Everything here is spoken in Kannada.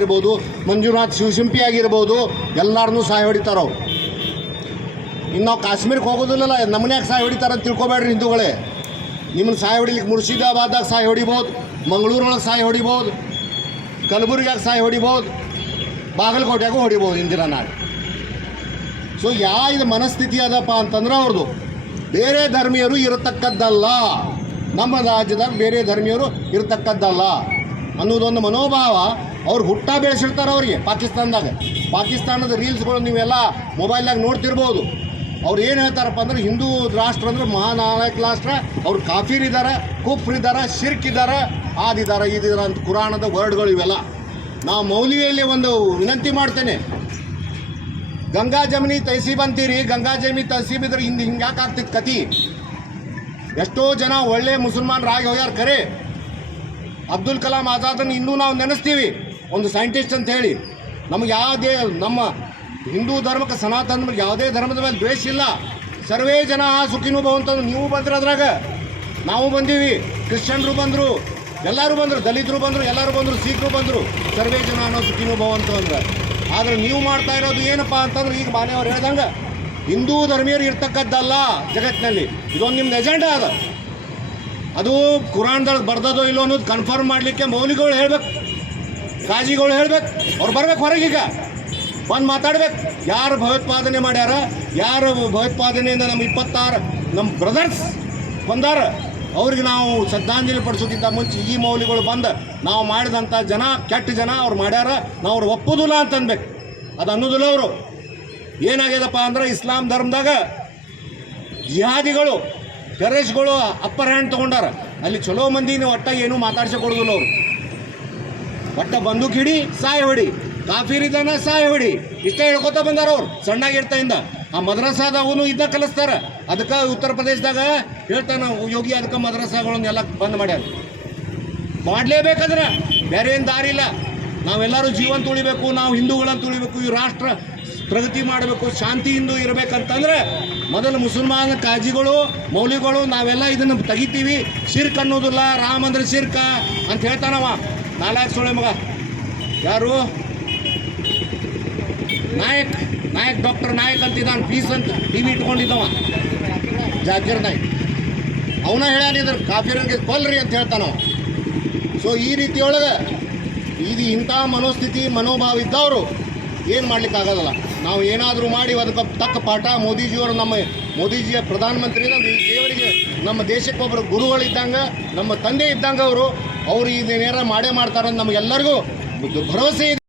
ಇರ್ಬೋದು, ಮಂಜುನಾಥ್ ಶಿವಶಿಂಪಿ ಆಗಿರ್ಬೋದು, ಎಲ್ಲರನ್ನೂ ಸಾಯ ಹೊಡಿತಾರ ಅವ್ರು. ಇನ್ನು ನಾವು ಕಾಶ್ಮೀರಕ್ಕೆ ಹೋಗೋದಿಲ್ಲಲ್ಲ, ನಮ್ಮನ್ಯಾಗ ಸಾಯ ಹೊಡಿತಾರಂತ ತಿಳ್ಕೊಬೇಡ್ರಿ ಹಿಂದೂಗಳೇ. ನಿಮ್ಮನ್ನು ಸಾಯ ಹೊಡಿಲಿಕ್ಕೆ ಮುರ್ಷಿದಾಬಾದಾಗ ಸಾಯ ಹೊಡಿಬೋದು, ಮಂಗಳೂರೊಳಗೆ ಸಾಯ ಹೊಡಿಬೋದು, ಕಲಬುರ್ಗಿಯಾಗ ಸಾಯ ಹೊಡಿಬೋದು, ಬಾಗಲಕೋಟೆಯಾಗೂ ಹೊಡಿಬೋದು ಇಂದಿರಾ ನಾಳೆ. ಸೊ ಇದು ಮನಸ್ಥಿತಿ ಅದಪ್ಪ ಅಂತಂದ್ರೆ ಅವ್ರದ್ದು ಬೇರೆ ಧರ್ಮೀಯರು ಇರತಕ್ಕದ್ದಲ್ಲ, ನಮ್ಮ ರಾಜ್ಯದಾಗ ಬೇರೆ ಧರ್ಮೀಯರು ಇರತಕ್ಕದ್ದಲ್ಲ ಅನ್ನೋದೊಂದು ಮನೋಭಾವ ಅವ್ರು ಹುಟ್ಟ ಬೆಳೆಸಿರ್ತಾರೆ ಅವರಿಗೆ. ಪಾಕಿಸ್ತಾನದ ರೀಲ್ಸ್ಗಳು ನೀವೆಲ್ಲ ಮೊಬೈಲ್ನಾಗ ನೋಡ್ತಿರ್ಬೋದು. ಅವ್ರು ಏನು ಹೇಳ್ತಾರಪ್ಪ ಅಂದ್ರೆ ಹಿಂದೂ ರಾಷ್ಟ್ರ ಅಂದ್ರೆ ಮಹಾನಾಯಕ ರಾಷ್ಟ್ರ, ಅವ್ರು ಕಾಫೀರ್ ಇದ್ದಾರೆ, ಕುಫ್ರ್ ಇದ್ದಾರೆ, ಶಿರ್ಕ್ ಇದ್ದಾರೆ, ಆದಿದ್ದಾರೆ, ಇದಿದ್ದಾರೆ ಅಂತ ಕುರಾನದ ವರ್ಡ್ಗಳು ಇವೆಲ್ಲ. ನಾವು ಮೌಲ್ವಿಯಲ್ಲಿ ಒಂದು ವಿನಂತಿ ಮಾಡ್ತೇನೆ, ಗಂಗಾ ಜಮನಿ ತಹಸೀಬ್ ಅಂತೀರಿ, ಗಂಗಾ ಜಮನಿ ತಹಸೀಬ್ ಇದ್ರೆ ಹಿಂಗ್ಯಾಕೆ ಆಗ್ತಿತ್ತು ಕತಿ? ಎಷ್ಟೋ ಜನ ಒಳ್ಳೆ ಮುಸಲ್ಮಾನರಾಗಿ ಹೋಗ್ಯಾರ ಖರೆ. ಅಬ್ದುಲ್ ಕಲಾಂ ಆಜಾದನ್ನು ಇನ್ನೂ ನಾವು ನೆನೆಸ್ತೀವಿ, ಒಂದು ಸೈಂಟಿಸ್ಟ್ ಅಂತ ಹೇಳಿ. ನಮಗೆ ಯಾವುದೇ ನಮ್ಮ ಹಿಂದೂ ಧರ್ಮಕ್ಕೆ ಸನಾತನ ಯಾವುದೇ ಧರ್ಮದ ಮೇಲೆ ದ್ವೇಷ ಇಲ್ಲ. ಸರ್ವೇ ಜನ ಸುಖಿನೂ ಭವಂತಂದು. ನೀವು ಬಂದ್ರೆ ಅದ್ರಾಗ, ನಾವು ಬಂದೀವಿ, ಕ್ರಿಶ್ಚಿಯನ್ರು ಬಂದರು, ಎಲ್ಲರೂ ಬಂದರು, ದಲಿತರು ಬಂದರು, ಎಲ್ಲರೂ ಬಂದರು, ಸಿಖ್ರು ಬಂದರು, ಸರ್ವೇ ಜನ ಅನ್ನೋ ಸುಖಿನೂ ಭವಂತು ಅಂದ್ರೆ. ಆದರೆ ನೀವು ಮಾಡ್ತಾ ಇರೋದು ಏನಪ್ಪ ಅಂತಂದ್ರೆ, ಈಗ ಬಾನೆಯವ್ರು ಹೇಳ್ದಂಗೆ ಹಿಂದೂ ಧರ್ಮೀಯರು ಇರ್ತಕ್ಕದ್ದಲ್ಲ ಜಗತ್ತಿನಲ್ಲಿ. ಇದೊಂದು ನಿಮ್ದು ಎಜೆಂಡಾ ಅದ. ಅದು ಕುರಾನ್ದೊಳಗೆ ಬರ್ದದೋ ಇಲ್ಲೋ ಅನ್ನೋದು ಕನ್ಫರ್ಮ್ ಮಾಡಲಿಕ್ಕೆ ಮೌಲಿಗಳು ಹೇಳ್ಬೇಕು, ಕಾಜಿಗಳು ಹೇಳ್ಬೇಕು. ಅವ್ರು ಬರ್ಬೇಕು ಹೊರಗೀಗ, ಬಂದು ಮಾತಾಡ್ಬೇಕು. ಯಾರು ಭಯೋತ್ಪಾದನೆ ಮಾಡ್ಯಾರ, ಯಾರು ಭಯೋತ್ಪಾದನೆಯಿಂದ ನಮ್ಮ 26 ನಮ್ಮ ಬ್ರದರ್ಸ್ ಬಂದಾರ, ಅವ್ರಿಗೆ ನಾವು ಶ್ರದ್ಧಾಂಜಲಿ ಪಡಿಸೋಕ್ಕಿಂತ ಮುಂಚೆ ಈ ಮೌಲ್ಯಗಳು ಬಂದು ನಾವು ಮಾಡಿದಂಥ ಜನ ಕೆಟ್ಟ ಜನ ಅವ್ರು ಮಾಡ್ಯಾರ, ನಾವು ಅವ್ರು ಒಪ್ಪೋದಿಲ್ಲ ಅಂತ ಅನ್ಬೇಕು. ಅದು ಅನ್ನೋದಿಲ್ಲ ಅವರು. ಏನಾಗ್ಯದಪ್ಪ ಅಂದ್ರೆ ಇಸ್ಲಾಂ ಧರ್ಮದಾಗ ಜಿಹಾದಿಗಳು, ಟೆರರಿಸ್ಟ್ಗಳು ಅಪ್ಪರ್ ಹ್ಯಾಂಡ್ ತೊಗೊಂಡಾರ. ಅಲ್ಲಿ ಚಲೋ ಮಂದಿನ ಒಟ್ಟ ಏನೂ ಮಾತಾಡ್ಸಕ್ಕೆ ಕೊಡೋದಿಲ್ಲ ಅವರು. ಒಟ್ಟ ಬಂದೂಕ್ ಹಿಡಿ, ಸಾಯ ಹೊಡಿ, ಕಾಫೀರಿದ್ದಾನ ಸಾಯ ಹೊಡಿ, ಇಷ್ಟೇ ಹೇಳ್ಕೊತ ಬಂದಾರ ಅವ್ರು ಸಣ್ಣಾಗಿರ್ತಾಯಿಂದ. ಆ ಮದ್ರಸಾದಾಗೂ ಇದನ್ನ ಕಲಿಸ್ತಾರೆ. ಅದಕ್ಕೆ ಉತ್ತರ ಪ್ರದೇಶದಾಗ ಹೇಳ್ತಾನೆ ಯೋಗಿ, ಅದಕ್ಕೆ ಮದ್ರಸಾಗಳನ್ನೆಲ್ಲ ಬಂದ್ ಮಾಡ್ಯಾರ. ಮಾಡಲೇಬೇಕಾದ್ರೆ ಬೇರೆ ಏನು ದಾರಿ ಇಲ್ಲ. ನಾವೆಲ್ಲರೂ ಜೀವನ ತುಳಿಬೇಕು, ನಾವು ಹಿಂದೂಗಳನ್ನು ತುಳಿಬೇಕು, ಈ ರಾಷ್ಟ್ರ ಪ್ರಗತಿ ಮಾಡಬೇಕು, ಶಾಂತಿಯಿಂದ ಇರಬೇಕಂತಂದ್ರೆ ಮೊದಲು ಮುಸಲ್ಮಾನ ಕಾಜಿಗಳು, ಮೌಲ್ಯಗಳು ನಾವೆಲ್ಲ ಇದನ್ನು ತೆಗಿತೀವಿ. ಶಿರ್ಕ್ ಅನ್ನೋದಿಲ್ಲ, ರಾಮ ಅಂದ್ರೆ ಶಿರ್ಕ ಅಂತ ಹೇಳ್ತಾನವ ನಾಲ್ಕು ಸೊಳೆ ಮಗ. ಯಾರು ನಾಯಕ್ ಡಾಕ್ಟರ್ ನಾಯಕ್ ಅಂತಿದ್ದಾನೆ, ಪೀಸ್ ಅಂತ ಟಿ ವಿ ಇಟ್ಕೊಂಡಿದ್ದವ, ಜಾಕೀರ್ ನಾಯ್ಕ್. ಅವನ ಹೇಳ್ಯಾನಿದ್ರ ಕಾಫಿರಿಗೆ ಕೊಲ್ರಿ ಅಂತ ಹೇಳ್ತಾನವ. ಸೊ ಈ ರೀತಿಯೊಳಗೆ ಇಂಥ ಮನೋಸ್ಥಿತಿ ಮನೋಭಾವ ಇದ್ದವರು ಏನು ಮಾಡ್ಲಿಕ್ಕಾಗೋದಲ್ಲ. ನಾವು ಏನಾದರೂ ಮಾಡಿ ಅದಕ್ಕೆ ತಕ್ಕ ಪಾಠ ಮೋದಿಜಿಯವರು, ನಮ್ಮ ಮೋದಿಜಿಯ ಪ್ರಧಾನಮಂತ್ರಿ ದೇವರಿಗೆ ನಮ್ಮ ದೇಶಕ್ಕೊಬ್ಬರು ಗುರುಗಳಿದ್ದಂಗೆ, ನಮ್ಮ ತಂದೆ ಇದ್ದಂಗೆ ಅವರು ಇದನ್ನೇನಾರ ಮಾಡೇ ಮಾಡ್ತಾರಂತ ನಮಗೆಲ್ಲರಿಗೂ ಭರವಸೆ ಇದೆ.